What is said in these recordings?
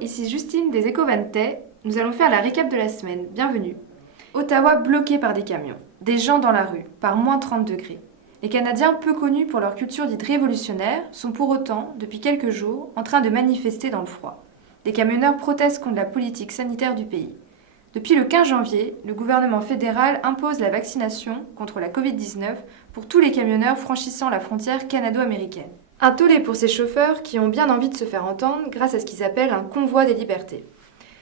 ici Justine des Éco-Vantais. Nous allons faire la récap de la semaine. Bienvenue. Ottawa bloqué par des camions, des gens dans la rue, par moins 30 degrés. Les Canadiens, peu connus pour leur culture dite révolutionnaire, sont pour autant, depuis quelques jours, en train de manifester dans le froid. Les camionneurs protestent contre la politique sanitaire du pays. Depuis le 15 janvier, le gouvernement fédéral impose la vaccination contre la Covid-19 pour tous les camionneurs franchissant la frontière canado-américaine. Un tollé pour ces chauffeurs qui ont bien envie de se faire entendre grâce à ce qu'ils appellent un convoi des libertés.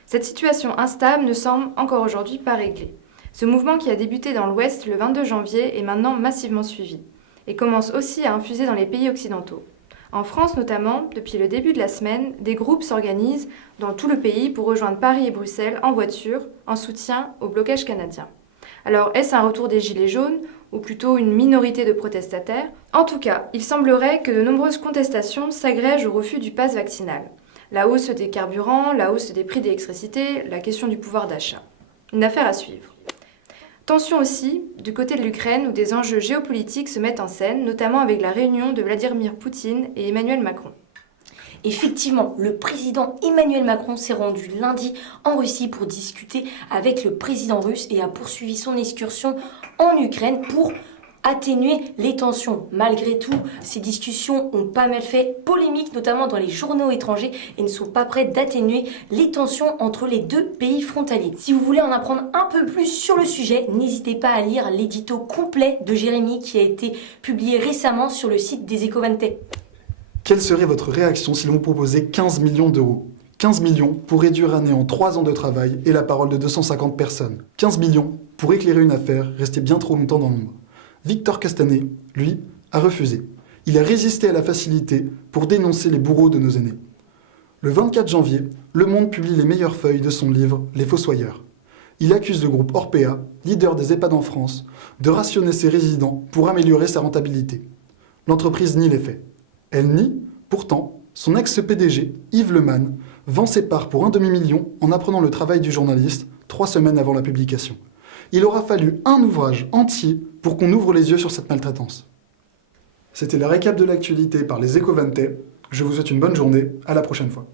Cette situation instable ne semble encore aujourd'hui pas réglée. Ce mouvement qui a débuté dans l'Ouest le 22 janvier est maintenant massivement suivi et commence aussi à infuser dans les pays occidentaux. En France notamment, depuis le début de la semaine, des groupes s'organisent dans tout le pays pour rejoindre Paris et Bruxelles en voiture, en soutien au blocage canadien. Alors, est-ce un retour des Gilets jaunes, ou plutôt une minorité de protestataires? En tout cas, il semblerait que de nombreuses contestations s'agrègent au refus du pass vaccinal. La hausse des carburants, la hausse des prix d'électricité, la question du pouvoir d'achat. Une affaire à suivre. Tension aussi du côté de l'Ukraine où des enjeux géopolitiques se mettent en scène, notamment avec la réunion de Vladimir Poutine et Emmanuel Macron. Effectivement, le président Emmanuel Macron s'est rendu lundi en Russie pour discuter avec le président russe et a poursuivi son excursion en Ukraine pour atténuer les tensions. Malgré tout, ces discussions ont pas mal fait polémique, notamment dans les journaux étrangers, et ne sont pas prêtes d'atténuer les tensions entre les deux pays frontaliers. Si vous voulez en apprendre un peu plus sur le sujet, n'hésitez pas à lire l'édito complet de Jérémy qui a été publié récemment sur le site des Éco-Vantais. Quelle serait votre réaction si l'on vous proposait 15 millions d'euros? 15 millions pour réduire à néant 3 ans de travail et la parole de 250 personnes. 15 millions pour éclairer une affaire restée bien trop longtemps dans l'ombre. Victor Castanet, lui, a refusé. Il a résisté à la facilité pour dénoncer les bourreaux de nos aînés. Le 24 janvier, Le Monde publie les meilleures feuilles de son livre « Les Fossoyeurs ». Il accuse le groupe Orpea, leader des EHPAD en France, de rationner ses résidents pour améliorer sa rentabilité. L'entreprise nie les faits. Elle nie, pourtant, son ex-PDG, Yves Leman, vend ses parts pour un demi-million en apprenant le travail du journaliste 3 semaines avant la publication. Il aura fallu un ouvrage entier pour qu'on ouvre les yeux sur cette maltraitance. C'était la récap de l'actualité par les Éco-Vantais. Je vous souhaite une bonne journée, à la prochaine fois.